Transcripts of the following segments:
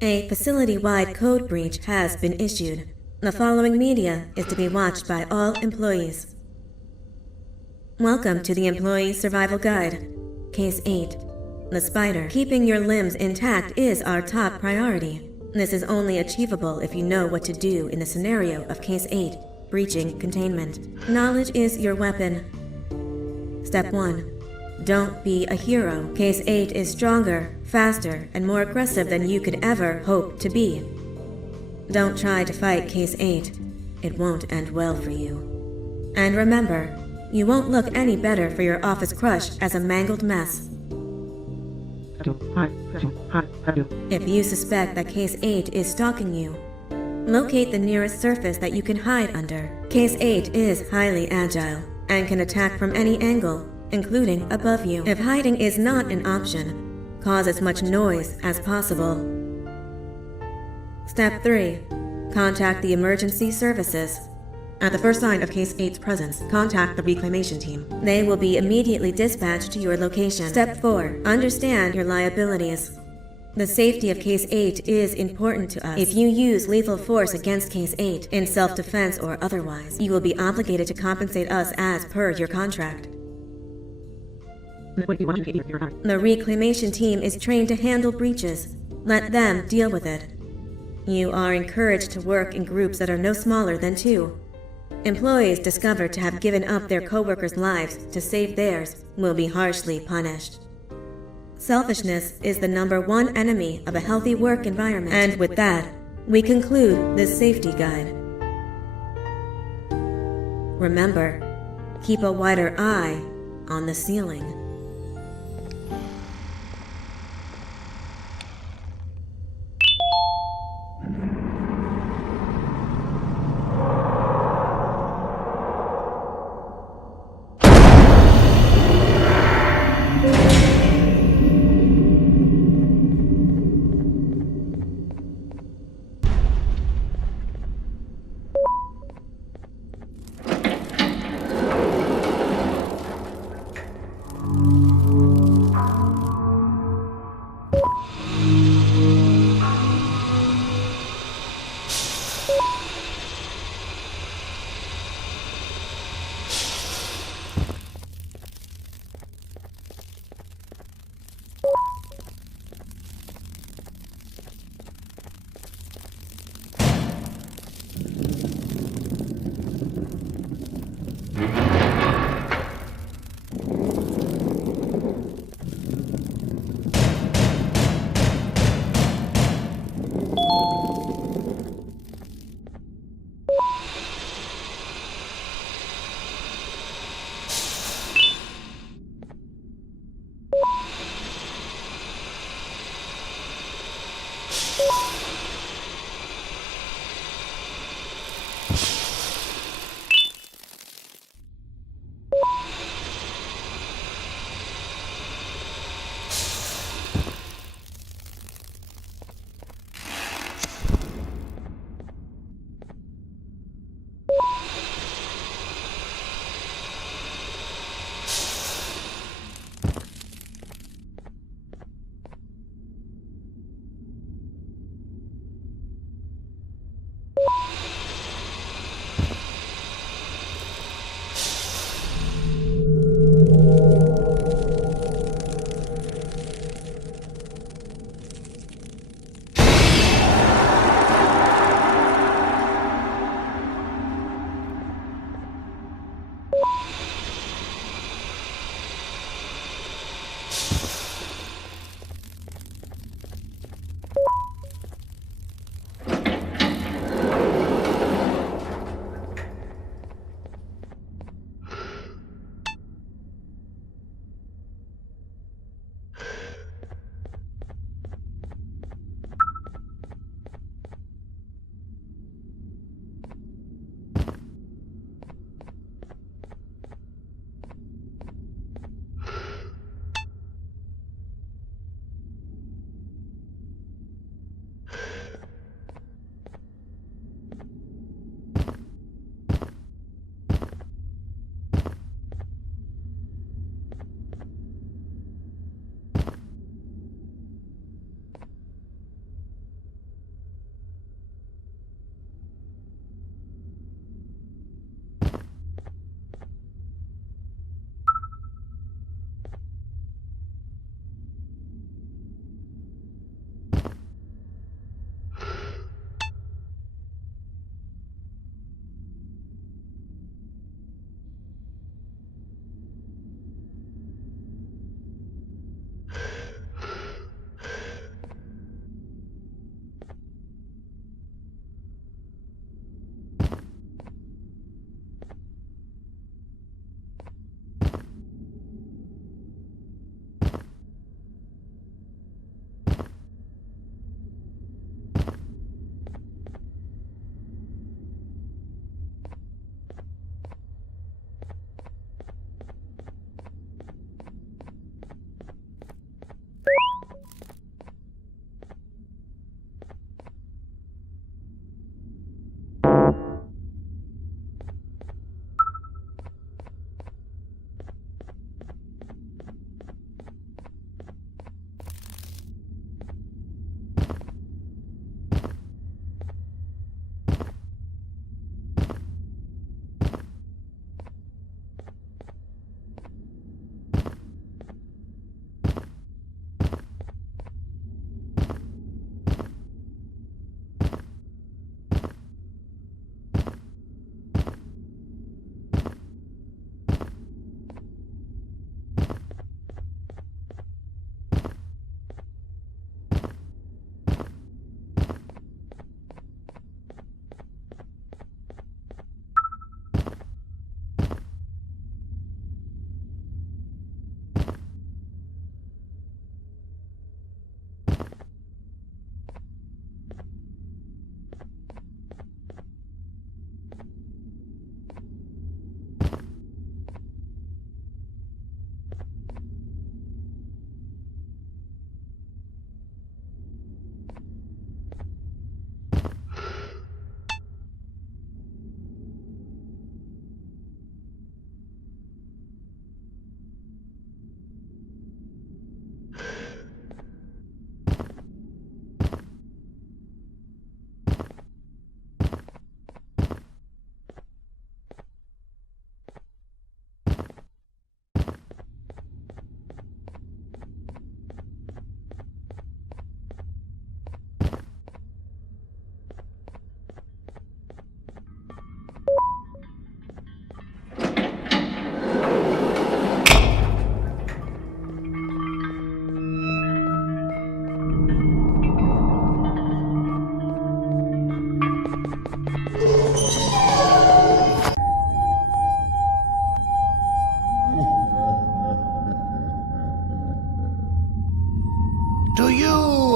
A facility-wide code breach has been issued. The following media is to be watched by all employees. Welcome to the Employee Survival Guide. Case 8. The spider. Keeping your limbs intact is our top priority. This is only achievable if you know what to do in the scenario of Case 8, breaching containment. Knowledge is your weapon. Step 1. Don't be a hero. Case 8 is stronger, faster, and more aggressive than you could ever hope to be. Don't try to fight Case 8. It won't end well for you. And remember, you won't look any better for your office crush as a mangled mess. If you suspect that Case 8 is stalking you, locate the nearest surface that you can hide under. Case 8 is highly agile and can attack from any angle, including above you. If hiding is not an option, cause as much noise as possible. Step 3. Contact the emergency services. At the first sign of Case 8's presence, contact the reclamation team. They will be immediately dispatched to your location. Step 4. Understand your liabilities. The safety of Case 8 is important to us. If you use lethal force against Case 8, in self-defense or otherwise, you will be obligated to compensate us as per your contract. The reclamation team is trained to handle breaches. Let them deal with it. You are encouraged to work in groups that are no smaller than 2. Employees discovered to have given up their co-workers' lives to save theirs will be harshly punished. Selfishness is the #1 enemy of a healthy work environment. And with that, we conclude this safety guide. Remember, keep a wider eye on the ceiling.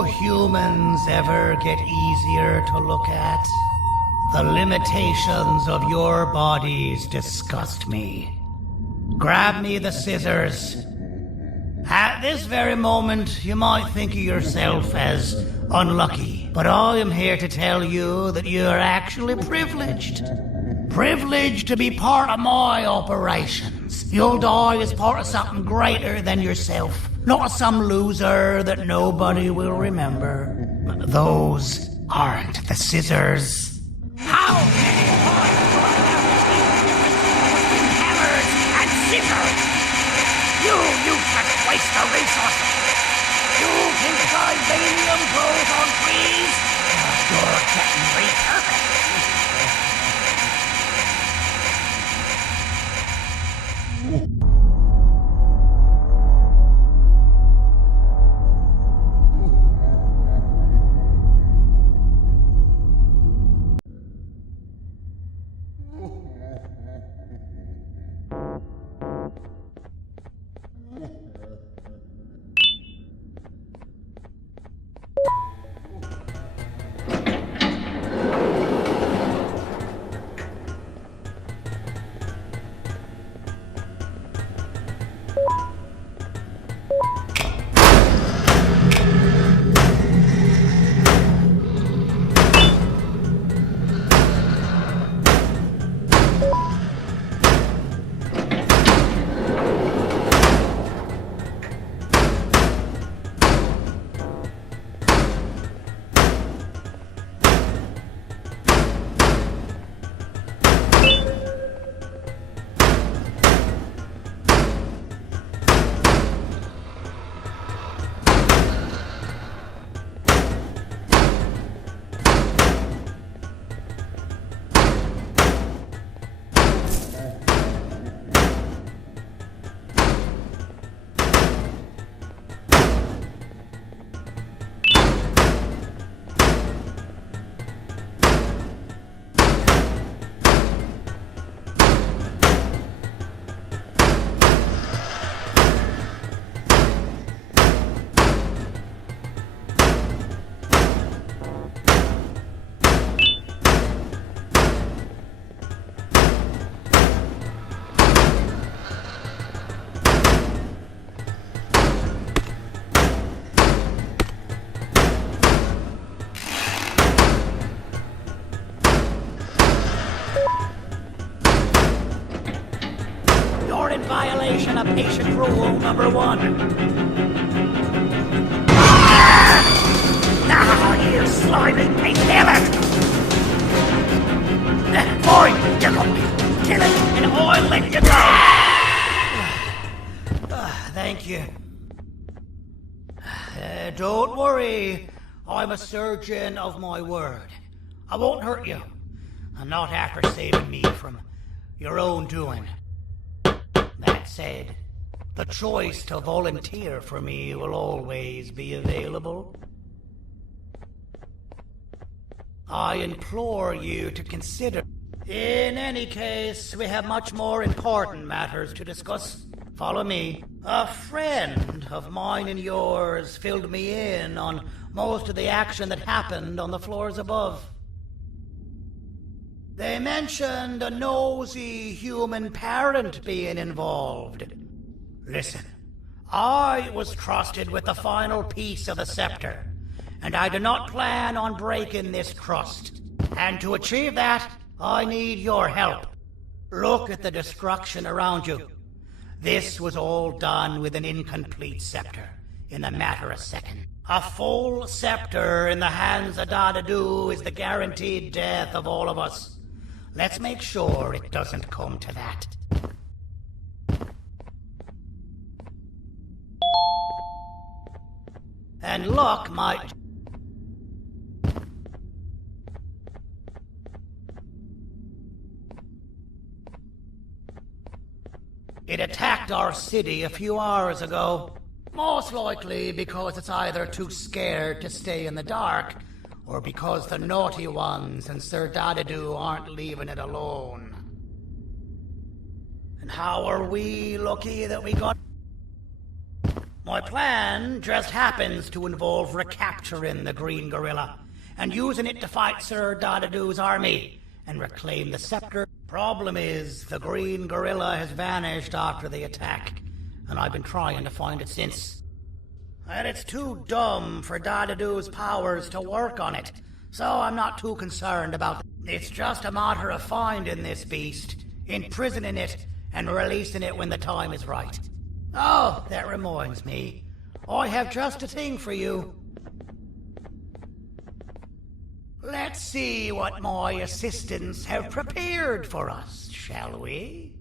you humans ever get easier to look at? The limitations of your bodies disgust me. Grab me the scissors. At this very moment, you might think of yourself as unlucky, but I am here to tell you that you're actually privileged. Privileged to be part of my operations. You'll die as part of something greater than yourself, not as some loser that nobody will remember. Those aren't the scissors. How many times do I have to speak the difference between hammers and scissors? You useless waste of resources! You think vibranium grows on trees? You're getting repurposed. Violation of patient rule number 1. Now, you slimy piece of it! Fine, you're going to kill it, and I'll let you go! Thank you. Don't worry, I'm a surgeon of my word. I won't hurt you, and not after saving me from your own doing. That said, the choice to volunteer for me will always be available. I implore you to consider. In any case, we have much more important matters to discuss. Follow me. A friend of mine and yours filled me in on most of the action that happened on the floors above. They mentioned a nosy human parent being involved. Listen, I was trusted with the final piece of the scepter, and I do not plan on breaking this trust. And to achieve that, I need your help. Look at the destruction around you. This was all done with an incomplete scepter, in a matter of seconds. A full scepter in the hands of Dadadu is the guaranteed death of all of us. Let's make sure it doesn't come to that. And luck might... It attacked our city a few hours ago. Most likely because it's either too scared to stay in the dark, or because the naughty ones and Sir Dadadu aren't leaving it alone. And how are we lucky that we got... My plan just happens to involve recapturing the green gorilla and using it to fight Sir Dadadu's army and reclaim the scepter. Problem is, the green gorilla has vanished after the attack, and I've been trying to find it since. And it's too dumb for Dadadu's powers to work on it, so I'm not too concerned about it. It's just a matter of finding this beast, imprisoning it, and releasing it when the time is right. Oh, that reminds me. I have just a thing for you. Let's see what my assistants have prepared for us, shall we?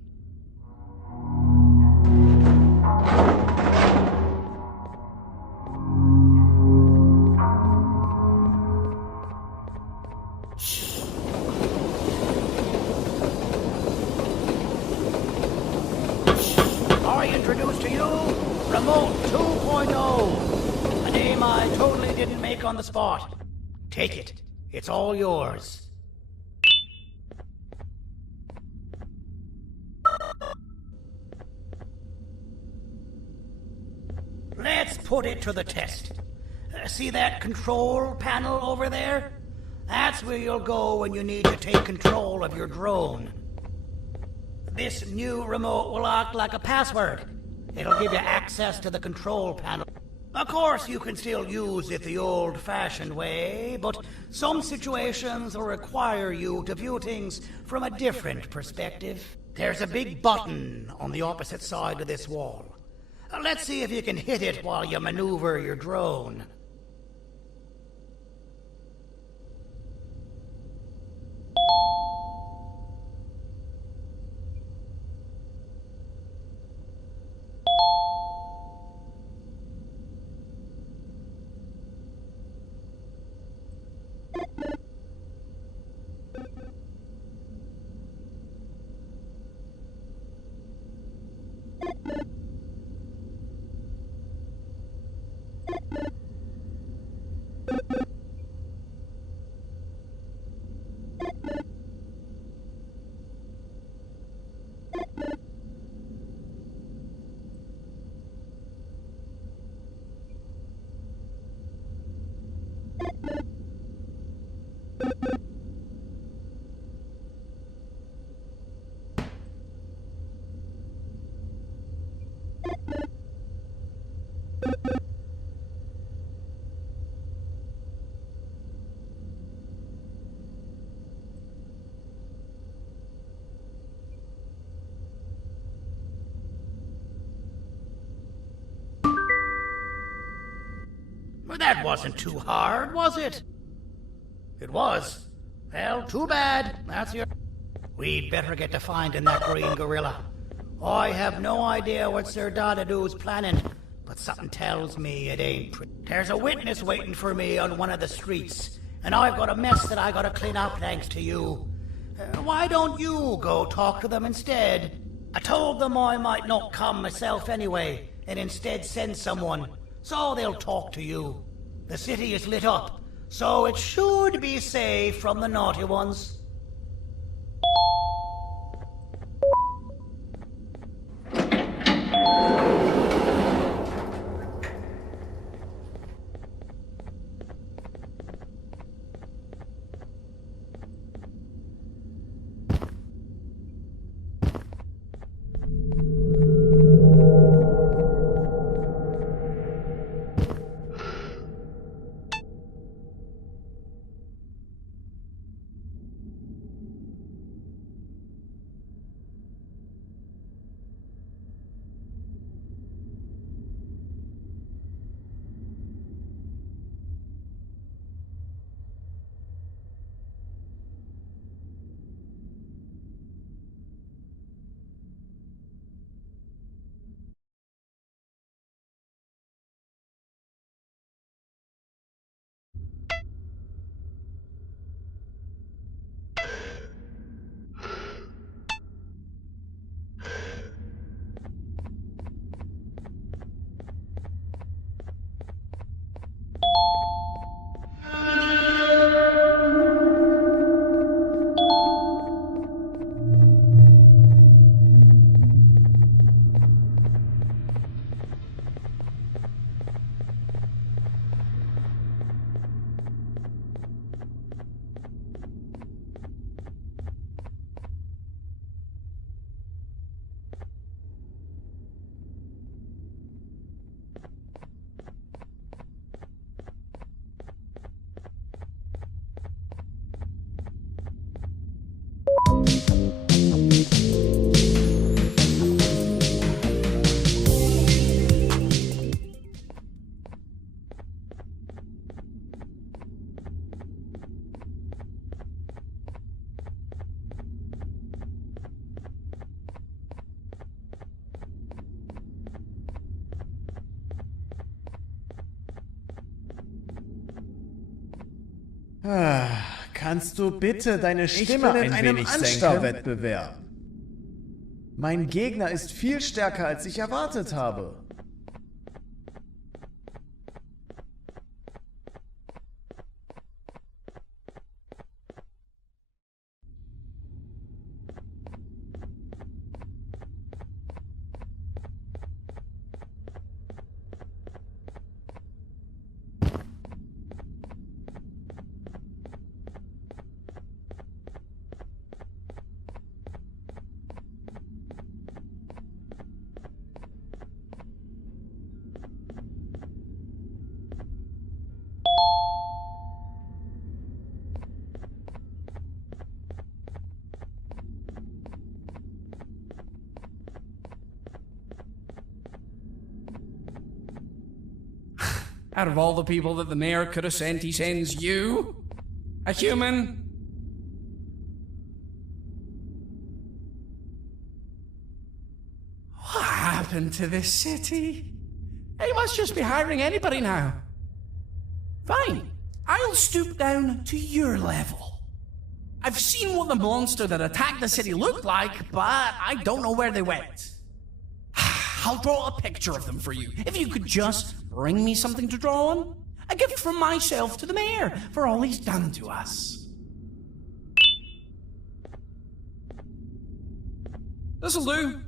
I introduce to you Remote 2.0, a name I totally didn't make on the spot. Take it. It's all yours. Let's put it to the test. See that control panel over there? That's where you'll go when you need to take control of your drone. This new remote will act like a password. It'll give you access to the control panel. Of course, you can still use it the old-fashioned way, but some situations will require you to view things from a different perspective. There's a big button on the opposite side of this wall. Let's see if you can hit it while you maneuver your drone. Well, that wasn't too hard, was it? It was. Well, too bad. That's your... We'd better get to finding that green gorilla. I have no idea what Sir Dadadu's planning, but something tells me it ain't pretty. There's a witness waiting for me on one of the streets, and I've got a mess that I gotta clean up thanks to you. Why don't you go talk to them instead? I told them I might not come myself anyway, and instead send someone, so they'll talk to you. The city is lit up, so it should be safe from the naughty ones. Kannst du bitte deine Stimme ein wenig senken? Wettbewerb. Mein Gegner ist viel stärker, als ich erwartet habe. Out of all the people that the mayor could have sent, he sends you? A human? What happened to this city? He must just be hiring anybody now. Fine, I'll stoop down to your level. I've seen what the monster that attacked the city looked like, but I don't know where they went. I'll draw a picture of them for you. If you could just bring me something to draw on. A gift from myself to the mayor for all he's done to us. This'll do.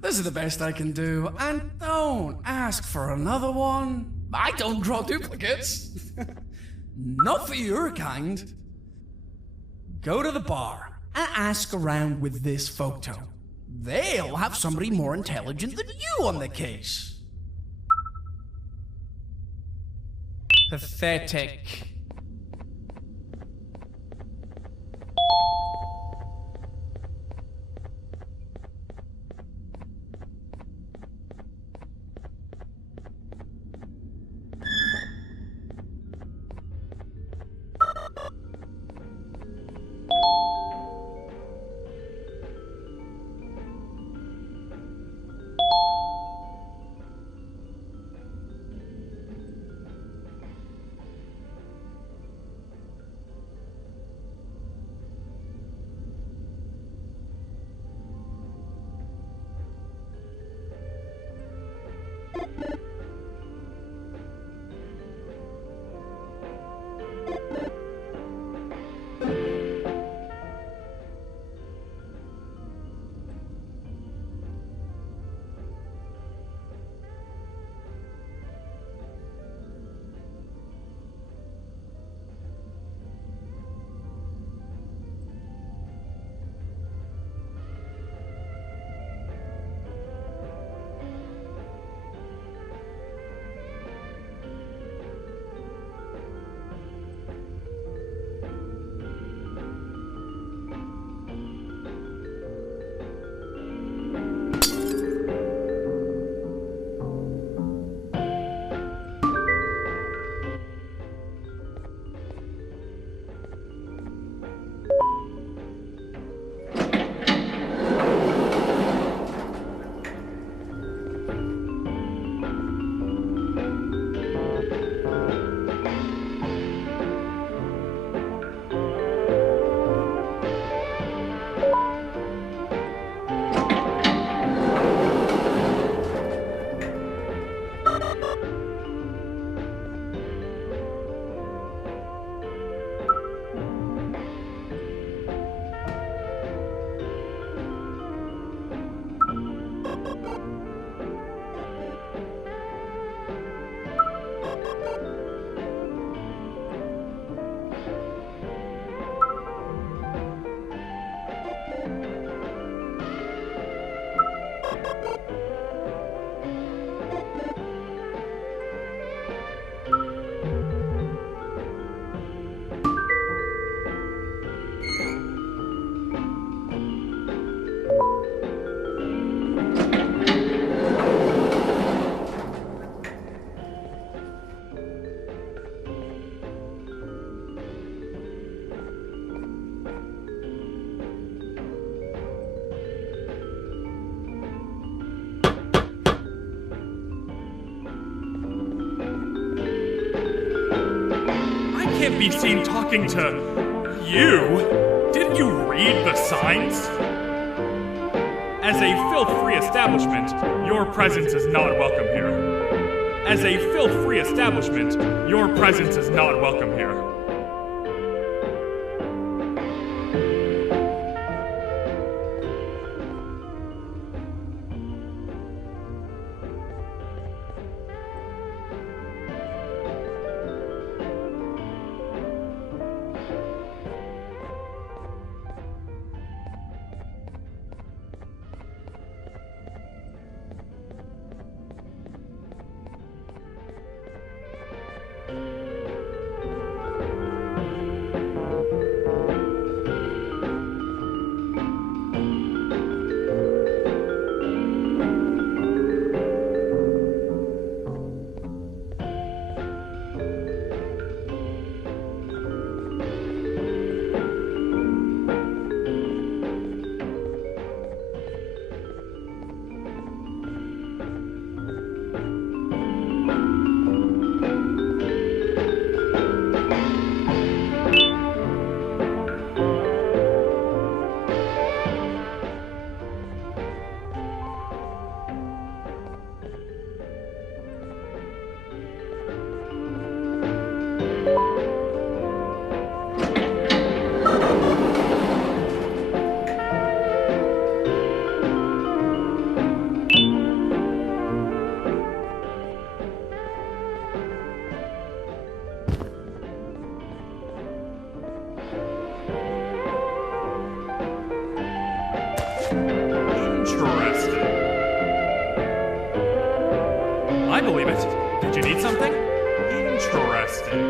This is the best I can do, and don't ask for another one. I don't draw duplicates. Not for your kind. Go to the bar and ask around with this photo. They'll have somebody more intelligent than you on the case. Pathetic. be seen talking to you. Didn't you read the signs? As a filth-free establishment, your presence is not welcome here. As a filth-free establishment, your presence is not welcome here. Interesting. I believe it. Did you need something? Interesting.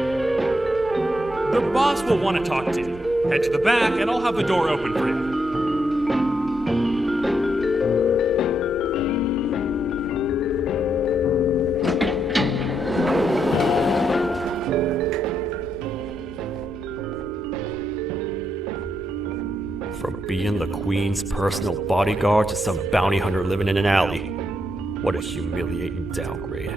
The boss will want to talk to you. Head to the back and I'll have the door open for you. From being the Queen's personal bodyguard to some bounty hunter living in an alley. What a humiliating downgrade.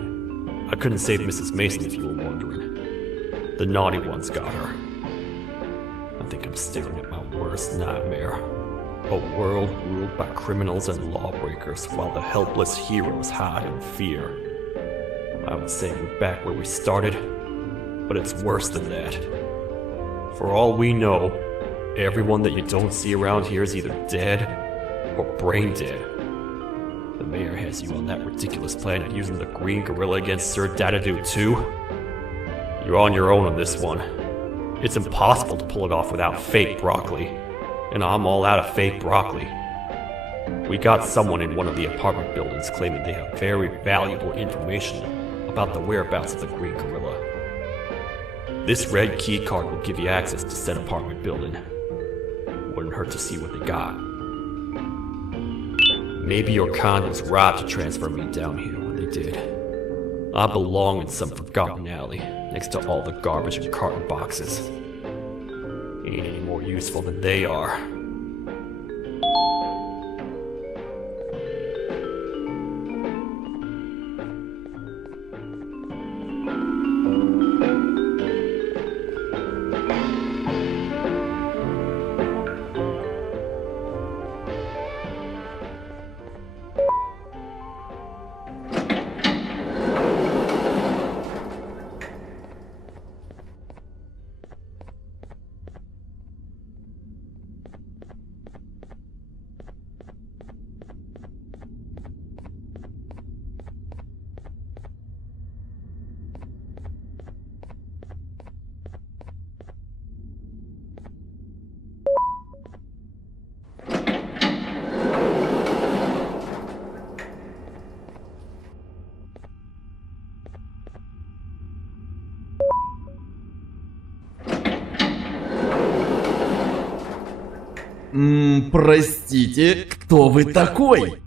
I couldn't save Mrs. Mason if you were wondering. The naughty ones got her. I think I'm staring at my worst nightmare. A world ruled by criminals and lawbreakers while the helpless heroes hide in fear. I would say we're back where we started, but it's worse than that. For all we know, everyone that you don't see around here is either dead or brain dead. The mayor has you on that ridiculous plan of using the green gorilla against Sir Dadadoo too. You're on your own on this one. It's impossible to pull it off without fake broccoli, and I'm all out of fake broccoli. We got someone in one of the apartment buildings claiming they have very valuable information about the whereabouts of the green gorilla. This red key card will give you access to said apartment building. Wouldn't hurt to see what they got. Maybe your con was right to transfer me down here when they did. I belong in some forgotten alley, next to all the garbage and carton boxes. Ain't any more useful than they are. Простите, кто вы такой?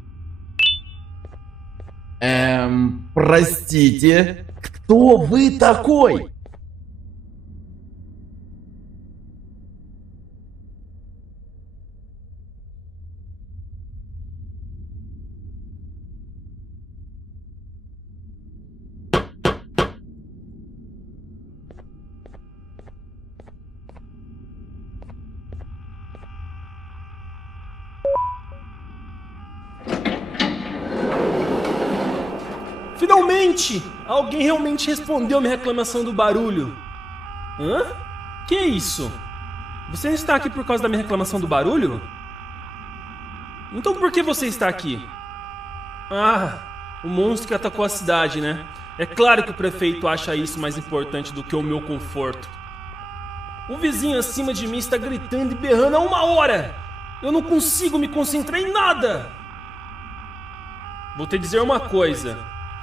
Простите, кто вы такой? Finalmente! Alguém realmente respondeu minha reclamação do barulho. Hã? Que é isso? Você está aqui por causa da minha reclamação do barulho? Então por que você está aqui? Ah, o monstro que atacou a cidade, né? É claro que o prefeito acha isso mais importante do que o meu conforto. O vizinho acima de mim está gritando e berrando há 1 hora! Eu não consigo me concentrar em nada! Vou te dizer uma coisa.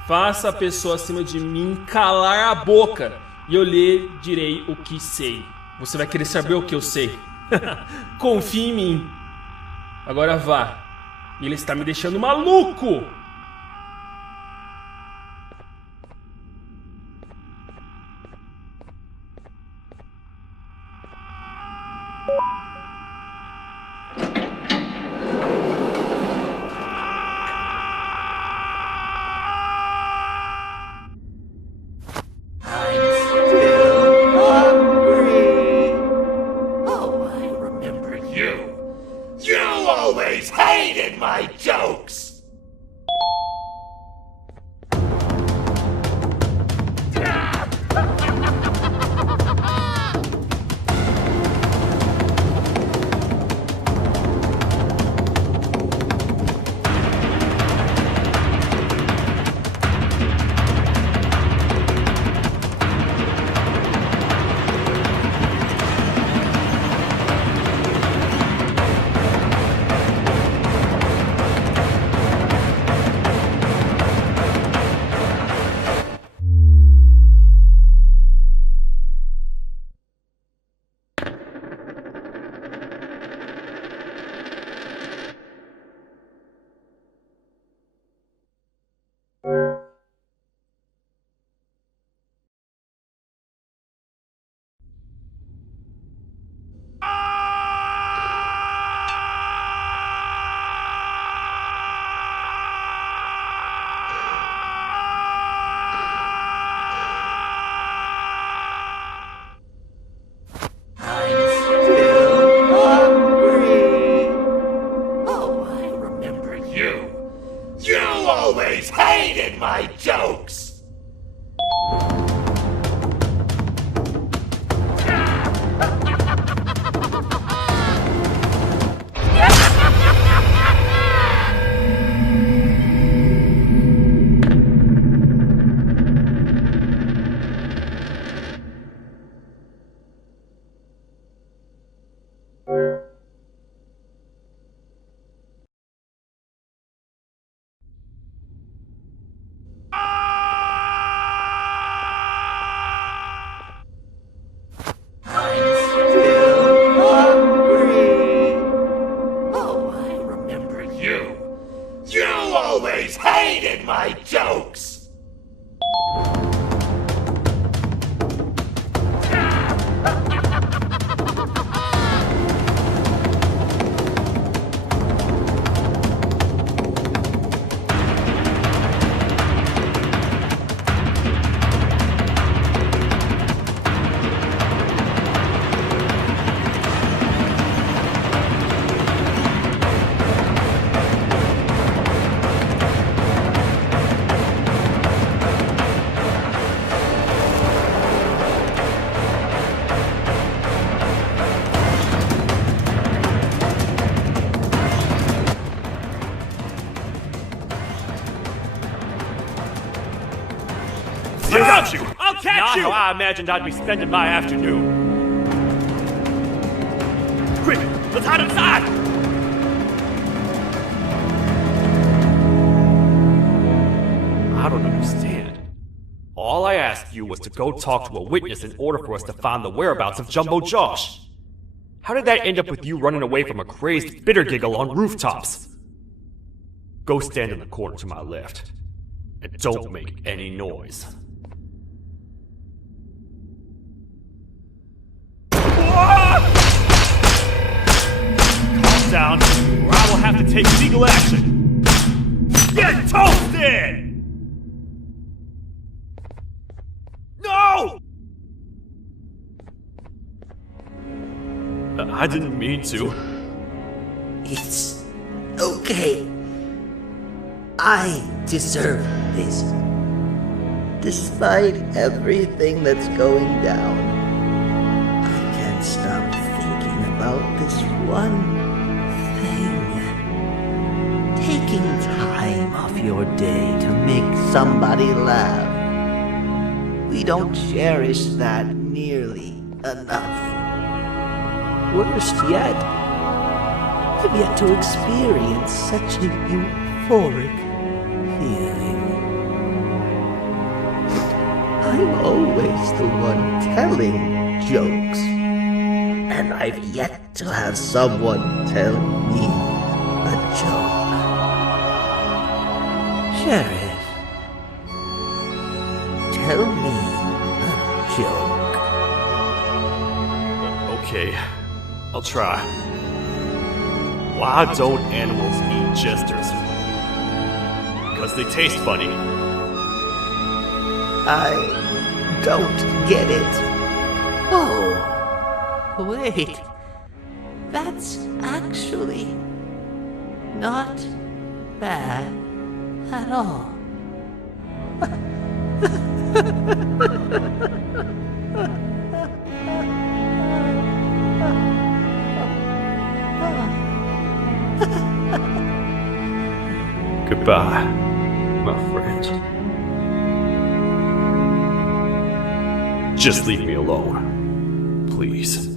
Faça a pessoa acima de mim calar a boca e eu lhe direi o que sei. Você vai querer saber o que eu sei. Confie em mim. Agora vá. Ele está me deixando maluco! Hated my jokes! Hated my jokes! Hated my jokes! I got you! I'll catch you! Not how I imagined I'd be spending my afternoon. Quick, let's hide inside! I don't understand. All I asked you was to go talk to a witness in order for us to find the whereabouts of Jumbo Josh. How did that end up with you running away from a crazed bitter giggle on rooftops? Go stand in the corner to my left. And don't make any noise. Calm down, or I will have to take legal action. Get toasted! No! I didn't mean to. It's okay. I deserve this. Despite everything that's going down, I can't stop thinking about this one thing. Taking time off your day to make somebody laugh. We don't cherish that nearly enough. Worst yet, I've yet to experience such a euphoric feeling. I'm always the one telling jokes, and I've yet to have someone tell me a joke. Sheriff, tell me a joke. Okay, I'll try. Why don't animals eat jesters? Because they taste funny. I don't get it. Oh, wait. That's actually not bad at all. Goodbye, my friend. Just leave me alone, please.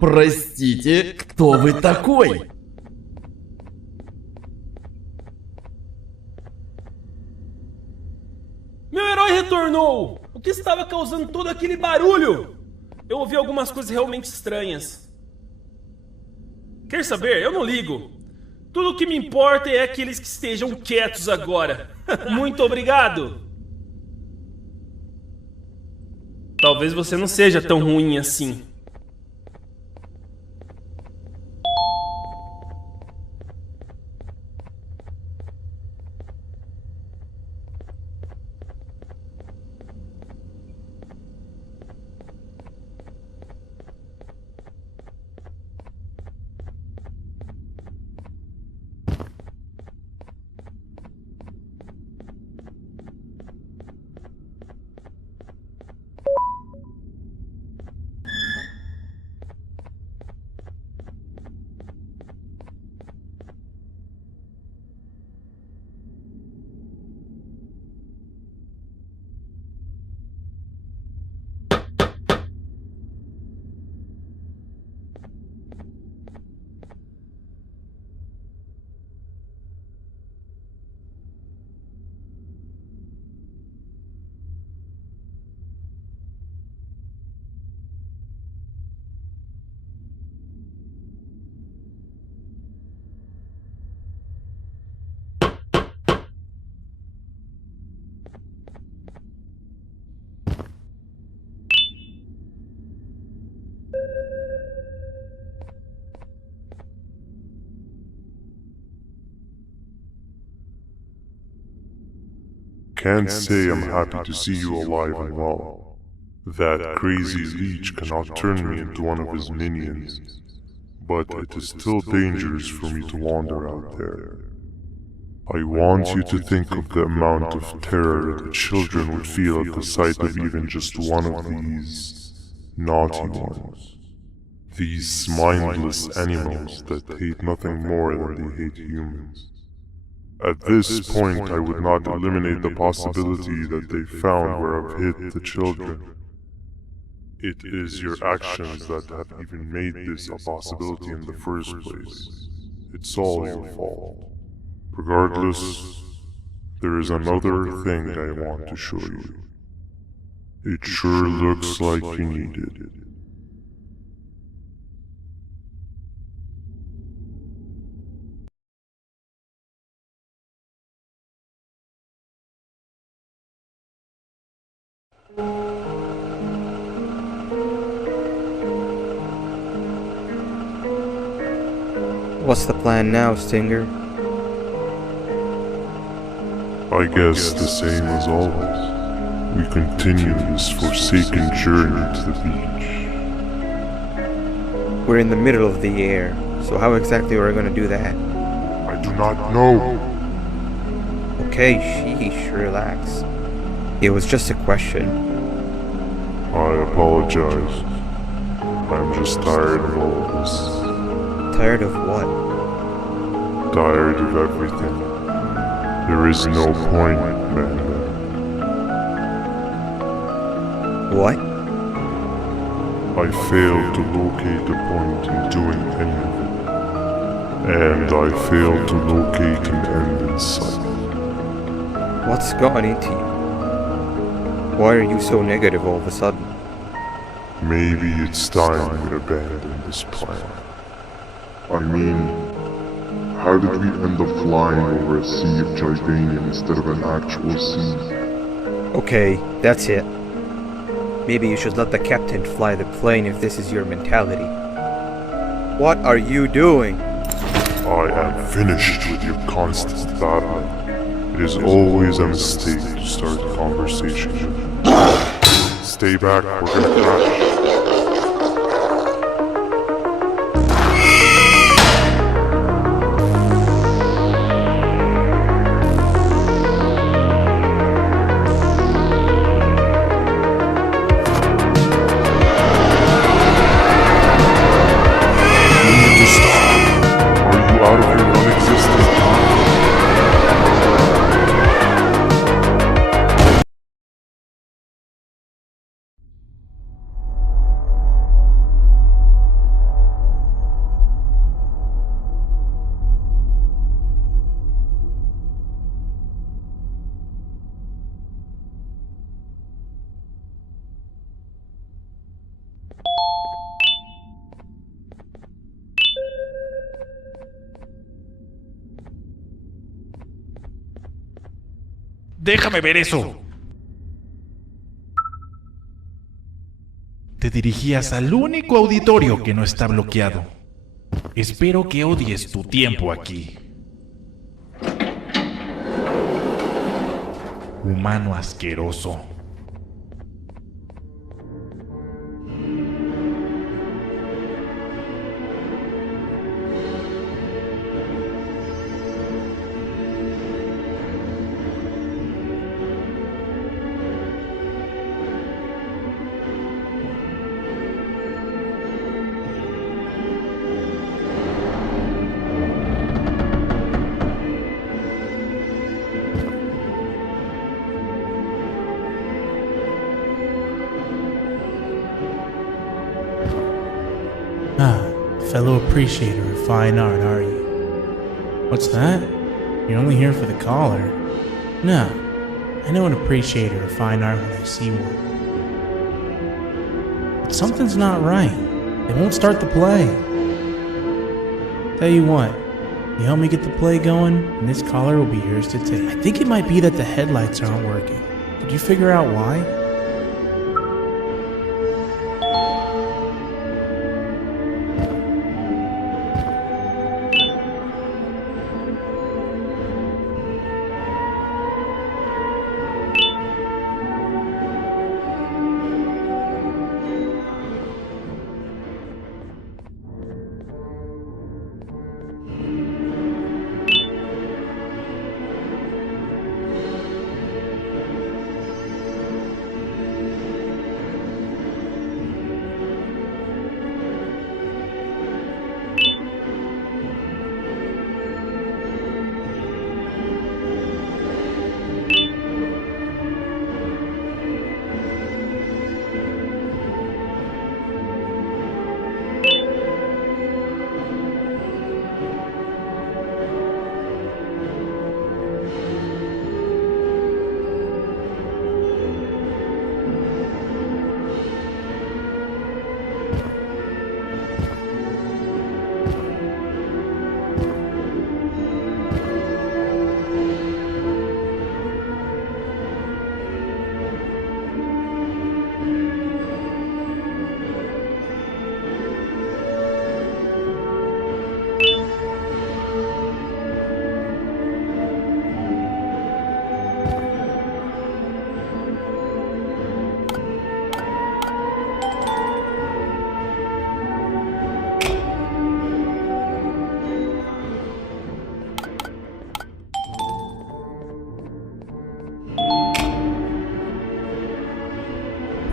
Простите, кто вы такой? Meu herói retornou! O que estava causando todo aquele barulho? Eu ouvi algumas coisas realmente estranhas. Quer saber? Eu não ligo. Tudo o que me importa é aqueles que estejam quietos agora. Muito obrigado! Talvez você não seja tão ruim assim. Can't say I'm happy to see you alive and well. That crazy leech cannot turn me into one of his minions, but it is still dangerous for me to wander out there. I want you to think of the amount of terror that children would feel at the sight of even just one of these naughty ones. These mindless animals that hate nothing more than they hate humans. At this point, I would not eliminate the possibility that they found where I've hid the children. It is your actions that have even made this a possibility in the first place. It's all your fault. Regardless, there is another thing I want to show you. It sure looks like you need it. What's the plan now, Stinger? I guess the same as always. We continue this forsaken journey to the beach. We're in the middle of the air, so how exactly are we going to do that? I do not know. Okay, sheesh, relax. It was just a question. I apologize. I'm just tired of all of this. Tired of what? Tired of everything. There is no point, Banban. What? I failed to locate a point in doing any of it. And I failed to locate an end in sight. What's gotten into you? Why are you so negative all of a sudden? Maybe it's time we abandon this plan. I mean, how did we end up flying over a sea of Jordanian instead of an actual sea? Okay, that's it. Maybe you should let the captain fly the plane if this is your mentality. What are you doing? I am finished with your constant battling. It is always a mistake to start a conversation. Stay back, we're gonna crash. Déjame ver eso. Te dirigías al único auditorio que no está bloqueado. Espero que odies tu tiempo aquí. Humano asqueroso. Fellow appreciator of fine art, are you? What's that? You're only here for the collar. No, I know an appreciator of fine art when I see one. But something's not right. They won't start the play. Tell you what, you help me get the play going, and this collar will be yours to take. I think it might be that the headlights aren't working. Did you figure out why?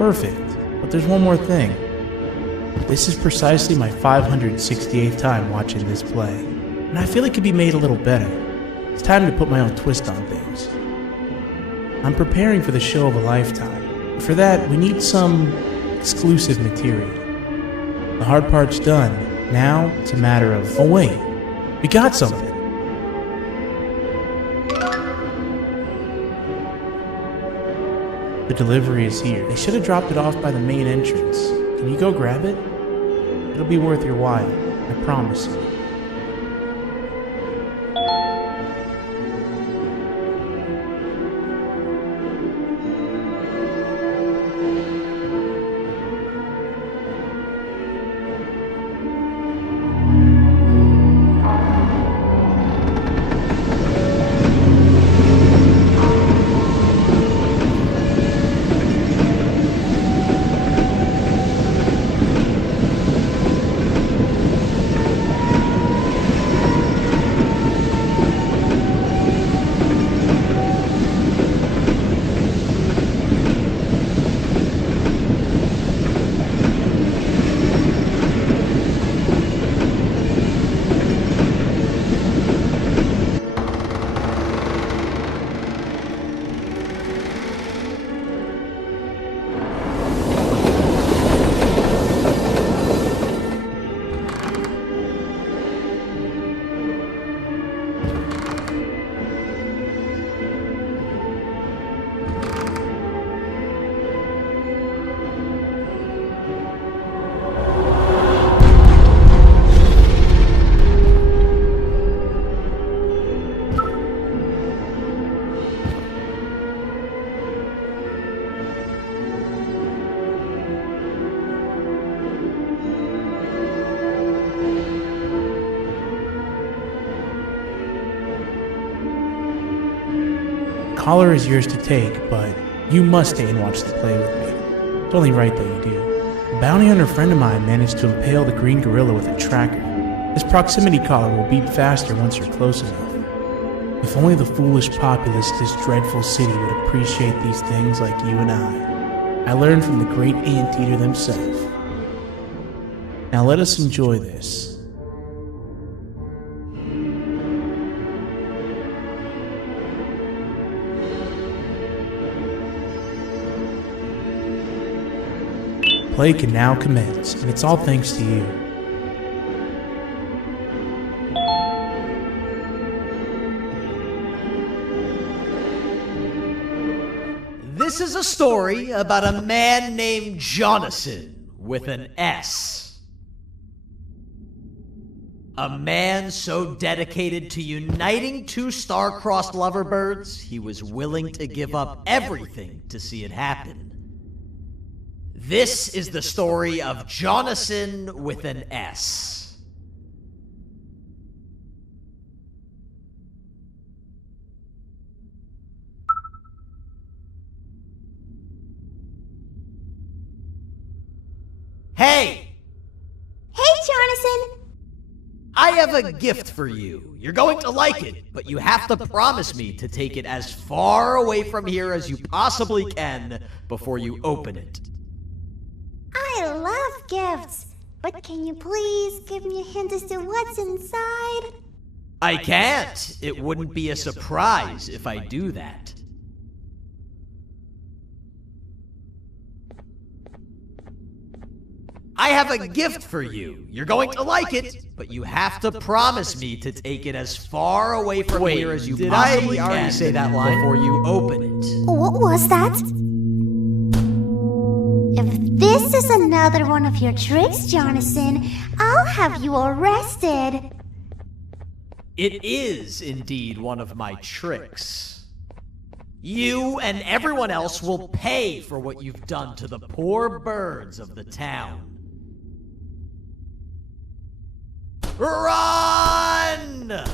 Perfect. But there's one more thing. This is precisely my 568th time watching this play, and I feel it could be made a little better. It's time to put my own twist on things. I'm preparing for the show of a lifetime. For that, we need some exclusive material. The hard part's done. Now, it's a matter of... Oh wait, we got something. The delivery is here. They should have dropped it off by the main entrance. Can you go grab it? It'll be worth your while, I promise you. Collar is yours to take, but you must stay and watch the play with me. It's only right that you do. A bounty hunter friend of mine managed to impale the green gorilla with a tracker. This proximity collar will beep faster once you're close enough. If only the foolish populace of this dreadful city would appreciate these things like you and I learned from the great anteater themselves. Now let us enjoy this. Play can now commence, and it's all thanks to you. This is a story about a man named Jonathan with an S. A man so dedicated to uniting two star-crossed loverbirds, he was willing to give up everything to see it happen. This is the story of Jonathan with an S. Hey! Hey, Jonathan! I have a gift for you. You're going to like it, but you have to promise me to take it as far away from here as you possibly can before you open it. I love gifts, but can you please give me a hint as to what's inside? I can't. It wouldn't be a surprise if I do that. I have a gift for you. You're going to like it, but you have to promise me to take it as far away from here as you possibly can. Did I already say that line before you open it? What was that? If this is another one of your tricks, Jonathan, I'll have you arrested. It is indeed one of my tricks. You and everyone else will pay for what you've done to the poor birds of the town. Run!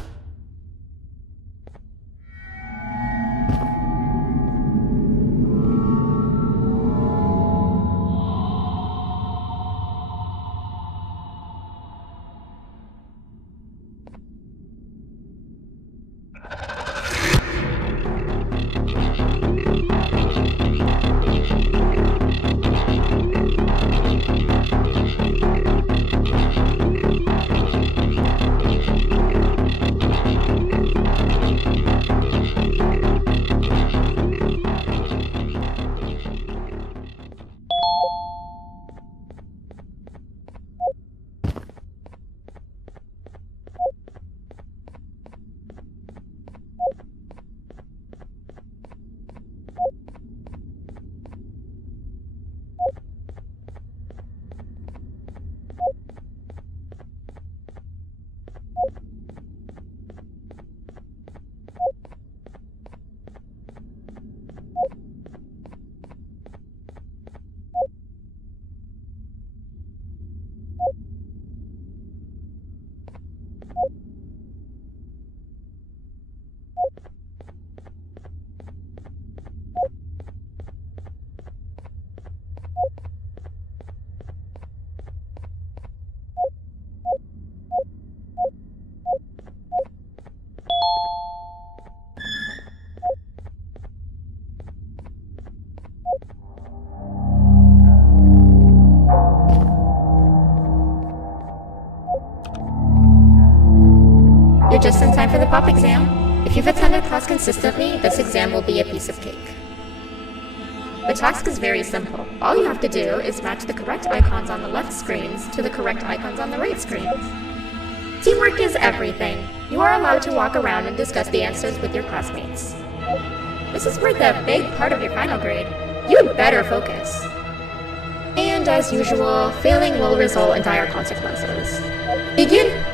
You're just in time for the pop exam. If you've attended class consistently, this exam will be a piece of cake. The task is very simple. All you have to do is match the correct icons on the left screens to the correct icons on the right screens. Teamwork is everything. You are allowed to walk around and discuss the answers with your classmates. This is worth a big part of your final grade. You had better focus. And as usual, failing will result in dire consequences. Begin!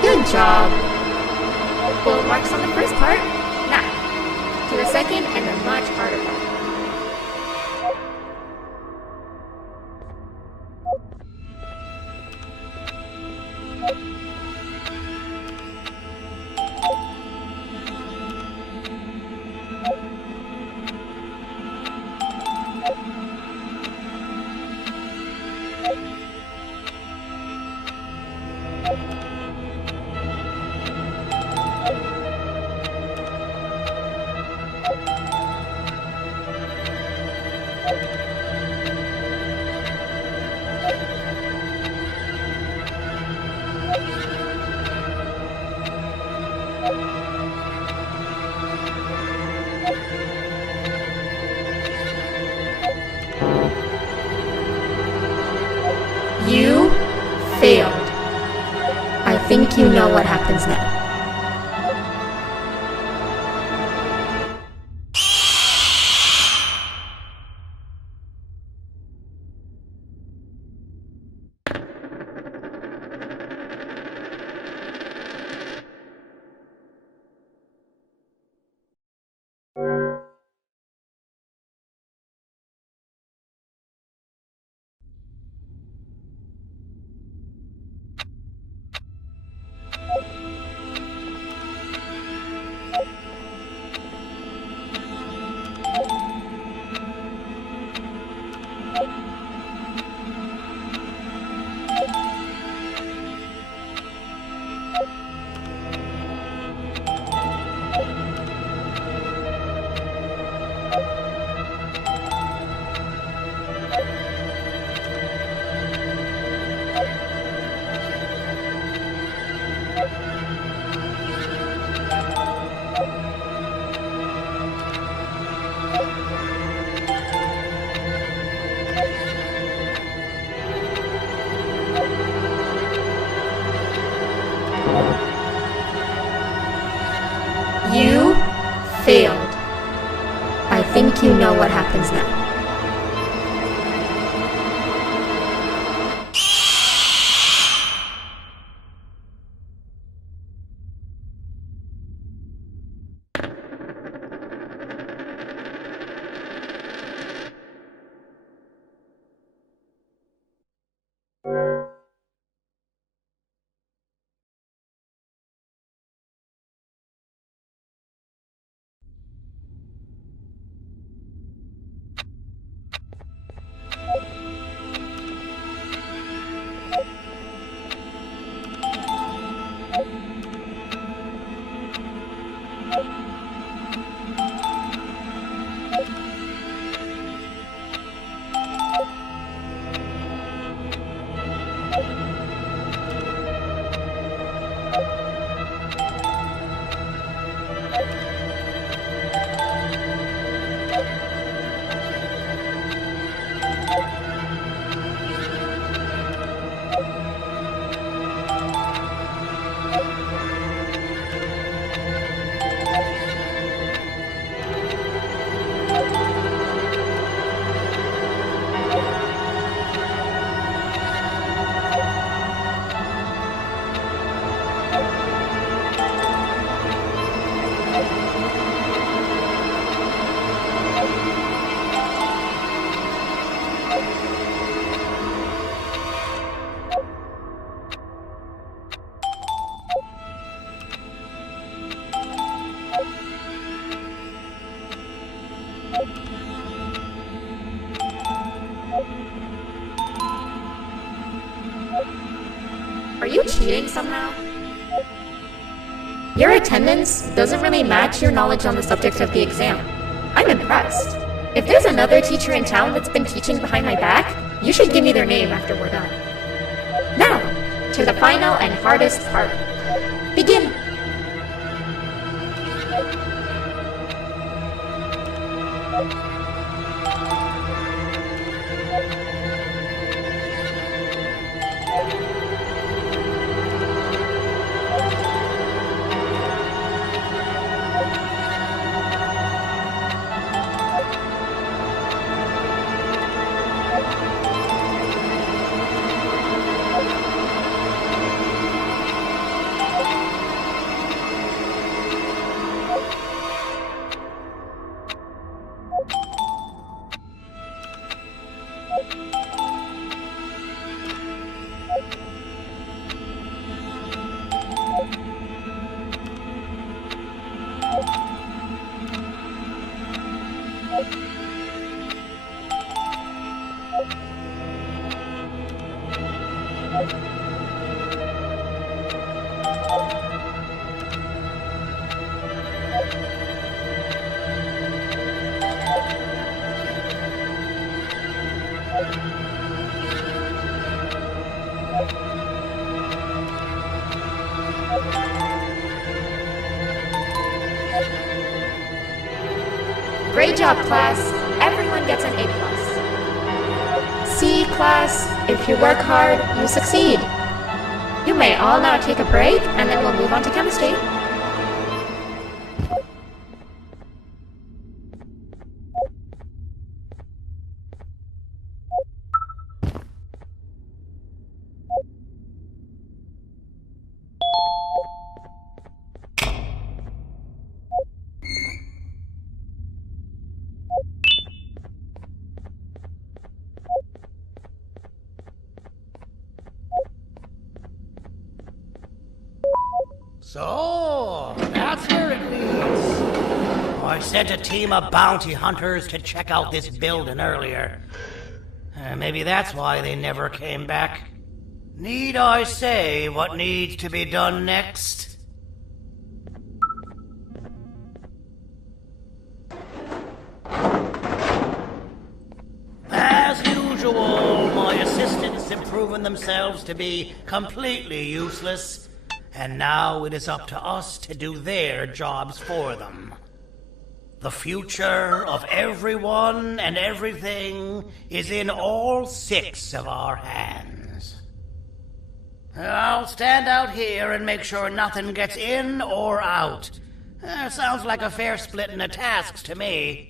Good job. Full marks on the first part. Now, to the second and the much harder part. You failed. I think you know what happens now. You failed. I think you know what happens now. cheating somehow? Your attendance doesn't really match your knowledge on the subject of the exam. I'm impressed. If there's another teacher in town that's been teaching behind my back, you should give me their name after we're done. Now, to the final and hardest part. Begin! Great job, class. Everyone gets an A+. C, class. If you work hard, you succeed. You may all now take a break, and then we'll move on to chemistry. So, that's where it leads. I sent a team of bounty hunters to check out this building earlier. Maybe that's why they never came back. Need I say what needs to be done next? As usual, my assistants have proven themselves to be completely useless. And now it is up to us to do their jobs for them. The future of everyone and everything is in all 6 of our hands. I'll stand out here and make sure nothing gets in or out. Sounds like a fair splitting of tasks to me.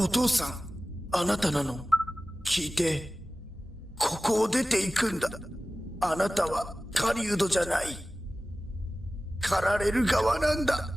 お父さん、あなたなの？聞いて、ここを出ていくんだ。あなたは狩人じゃない。狩られる側なんだ。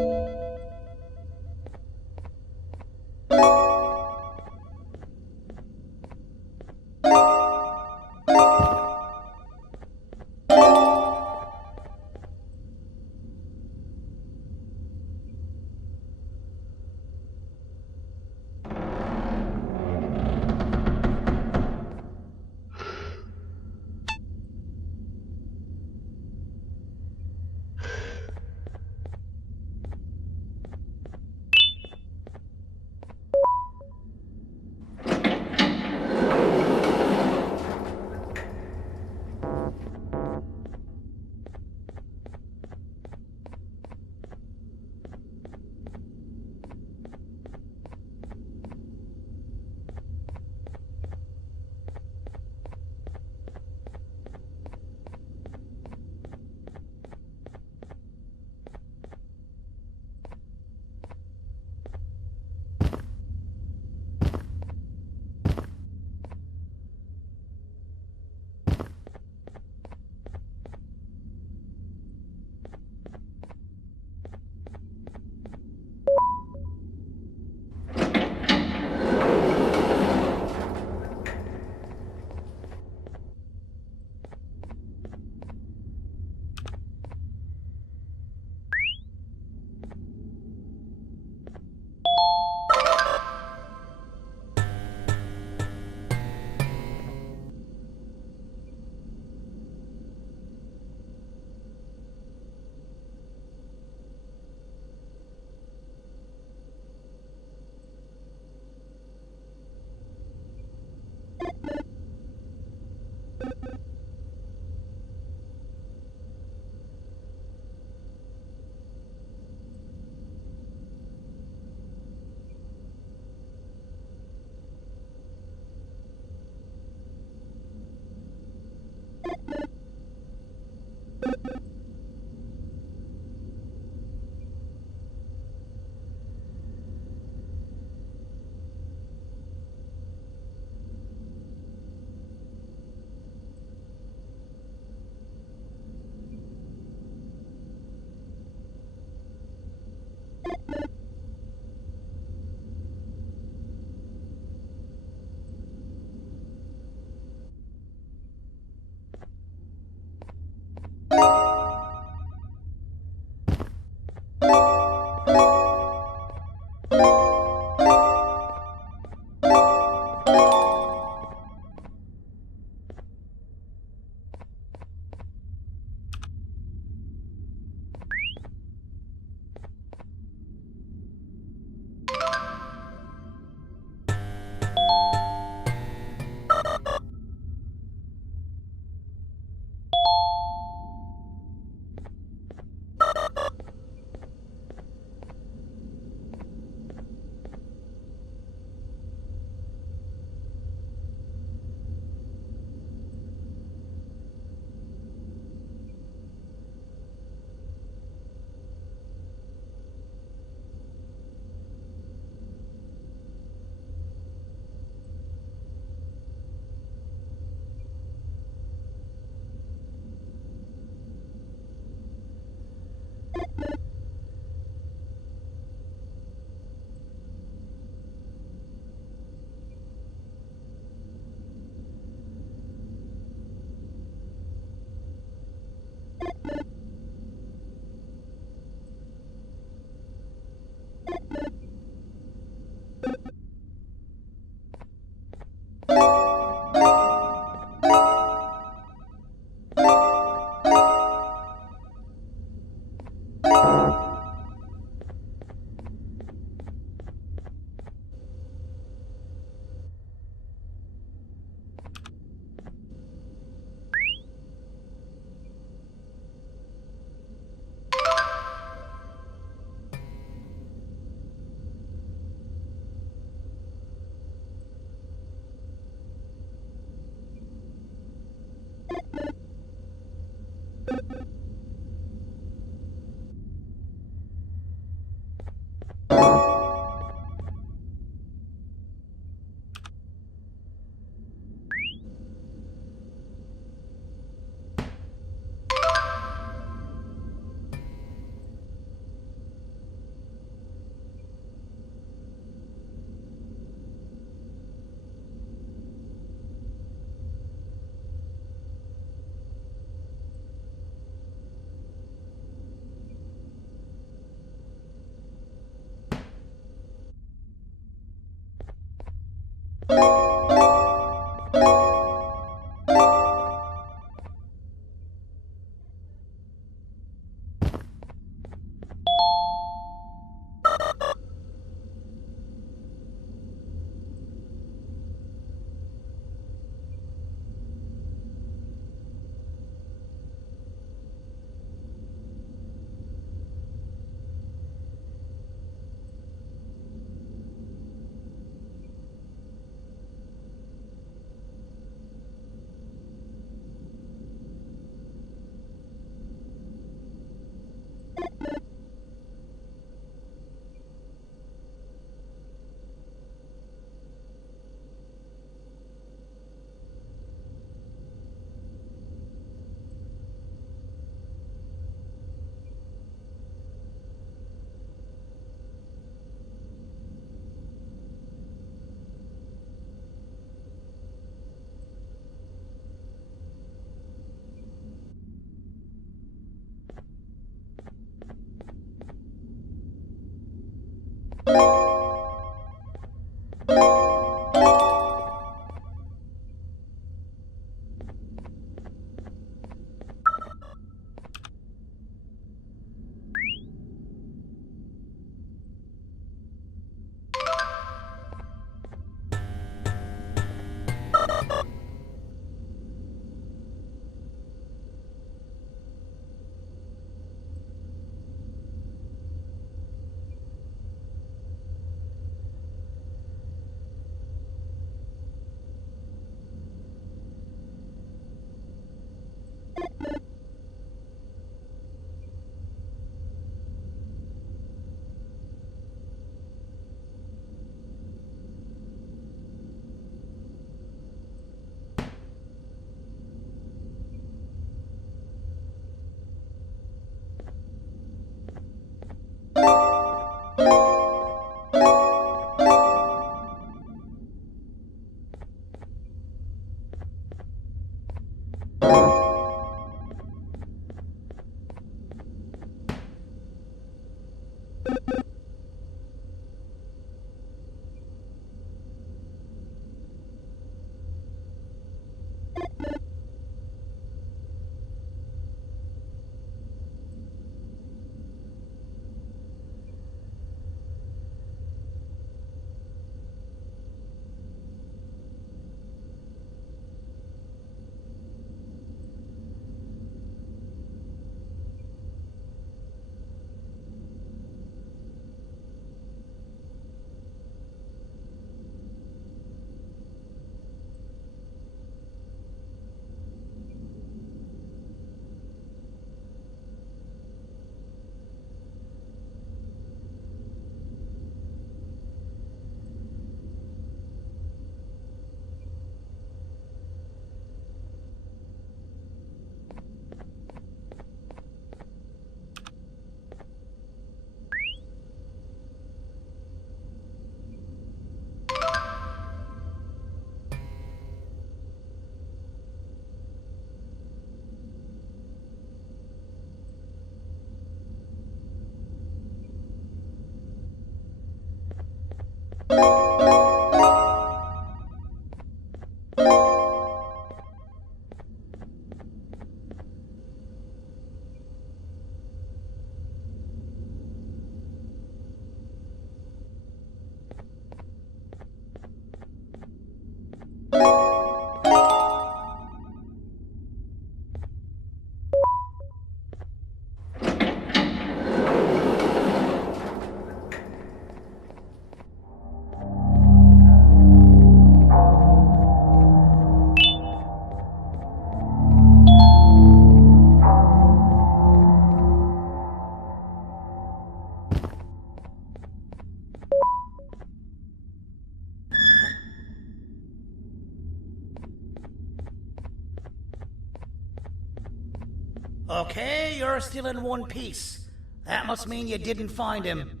Okay, you're still in one piece. That must mean you didn't find him.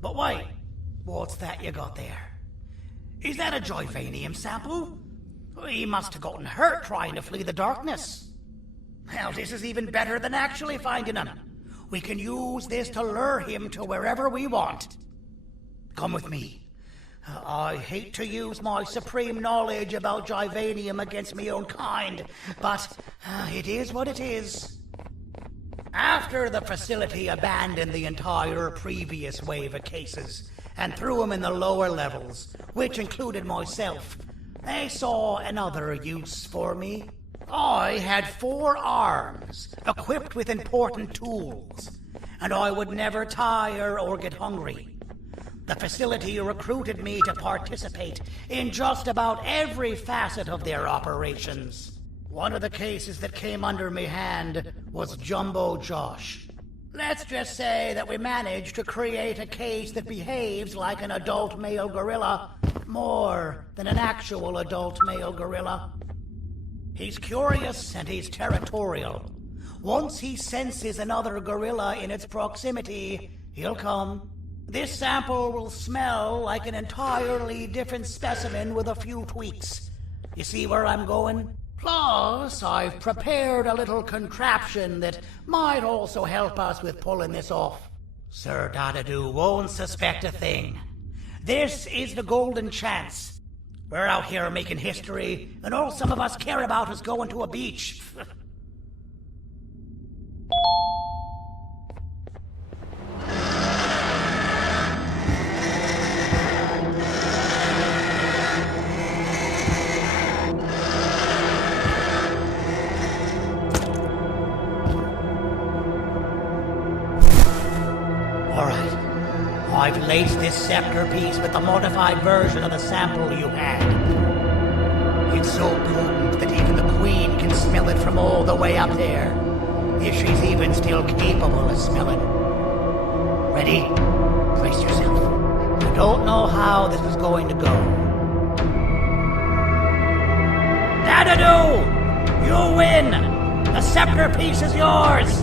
But wait, what's that you got there? Is that a Joyvanium sample? He must have gotten hurt trying to flee the darkness. Well, this is even better than actually finding him. We can use this to lure him to wherever we want. Come with me. I hate to use my supreme knowledge about Joyvanium against my own kind, but it is what it is. After the facility abandoned the entire previous wave of cases and threw them in the lower levels, which included myself, they saw another use for me. I had 4 arms, equipped with important tools, and I would never tire or get hungry. The facility recruited me to participate in just about every facet of their operations. One of the cases that came under me hand was Jumbo Josh. Let's just say that we managed to create a case that behaves like an adult male gorilla, more than an actual adult male gorilla. He's curious and he's territorial. Once he senses another gorilla in its proximity, he'll come. This sample will smell like an entirely different specimen with a few tweaks. You see where I'm going? Plus, I've prepared a little contraption that might also help us with pulling this off. Sir Dadadoo won't suspect a thing. This is the golden chance. We're out here making history, and all some of us care about is going to a beach. I've laced this scepter piece with the modified version of the sample you had. It's so potent that even the Queen can smell it from all the way up there, if she's even still capable of smelling. Ready? Brace yourself. I don't know how this is going to go. Dadadoo! You win! The scepter piece is yours!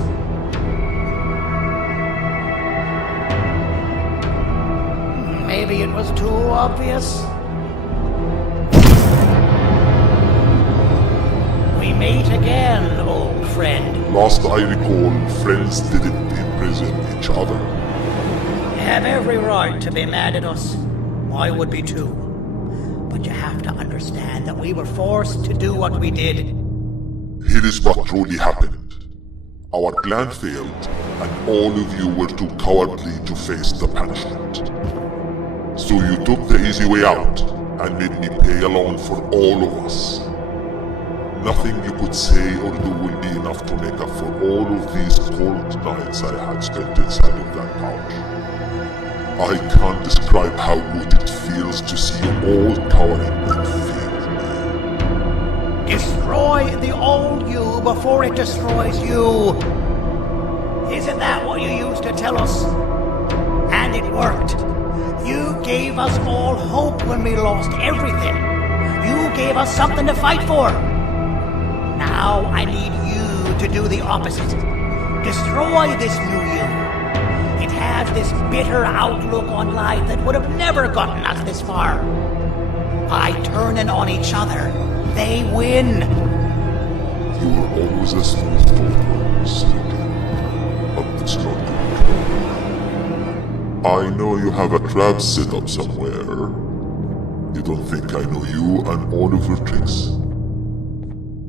Maybe it was too obvious. We meet again, old friend. Last I recall, friends didn't imprison each other. You have every right to be mad at us. I would be too. But you have to understand that we were forced to do what we did. Here is what truly happened. Our plan failed, and all of you were too cowardly to face the punishment. So you took the easy way out, and made me pay alone for all of us. Nothing you could say or do will be enough to make up for all of these cold nights I had spent inside of that pouch. I can't describe how good it feels to see you all cowering in fear. Destroy the old you before it destroys you. Isn't that what you used to tell us? And it worked. You gave us all hope when we lost everything. You gave us something to fight for. Now I need you to do the opposite. Destroy this new you. It has this bitter outlook on life that would have never gotten us this far. By turning on each other, they win. You were always a smooth talker, Sleepy. But it's not good. I know you have a trap set up somewhere. You don't think I know you and all of your tricks?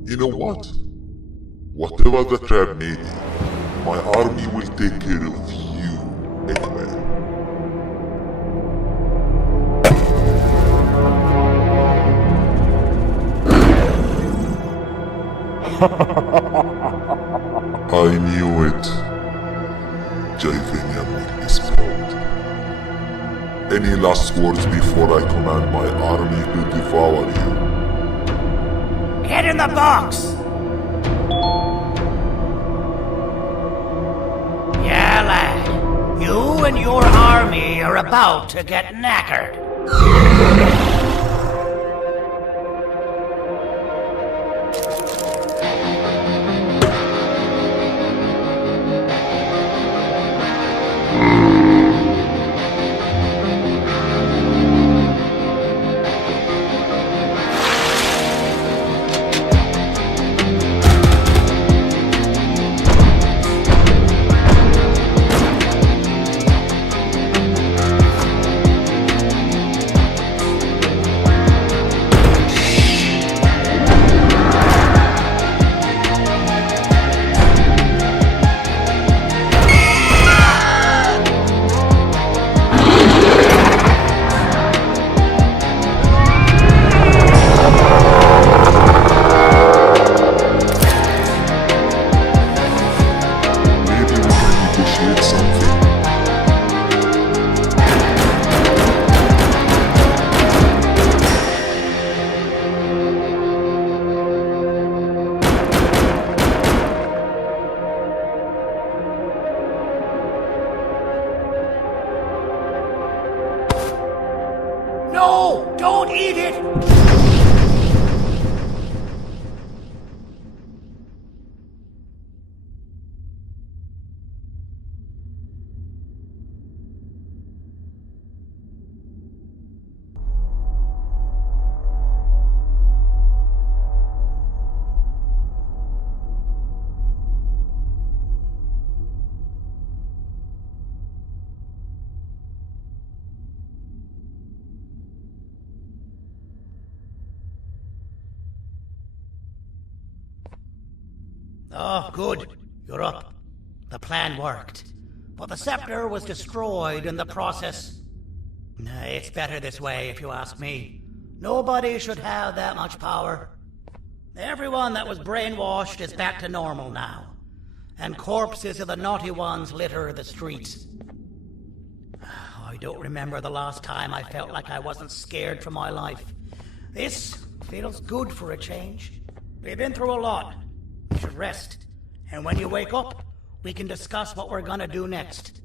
You know what? Whatever the trap may be, my army will take care of you anyway. I knew it. Joyvanium will be spelled. Any last words before I command my army to devour you? Get in the box! Yeah, lad. You and your army are about to get knackered. No! Don't eat it! Oh, good. You're up. The plan worked. But the scepter was destroyed in the process. It's better this way, if you ask me. Nobody should have that much power. Everyone that was brainwashed is back to normal now. And corpses of the naughty ones litter the streets. I don't remember the last time I felt like I wasn't scared for my life. This feels good for a change. We've been through a lot. You should rest. And when you wake up, we can discuss what we're gonna do next.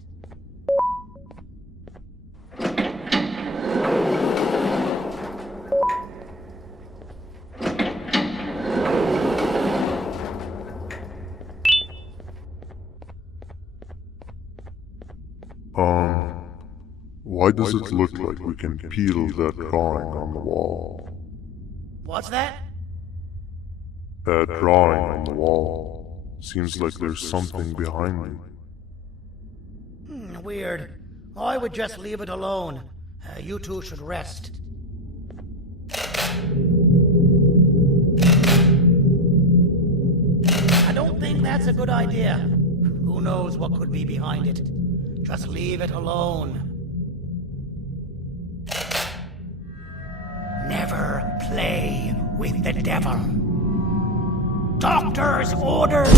Why does it look like we can peel that drawing on the wall? What's that? That drawing on the wall. Seems like there's something behind it. Weird. I would just leave it alone. You two should rest. I don't think that's a good idea. Who knows what could be behind it? Just leave it alone. Never play with the devil. Doctor's orders!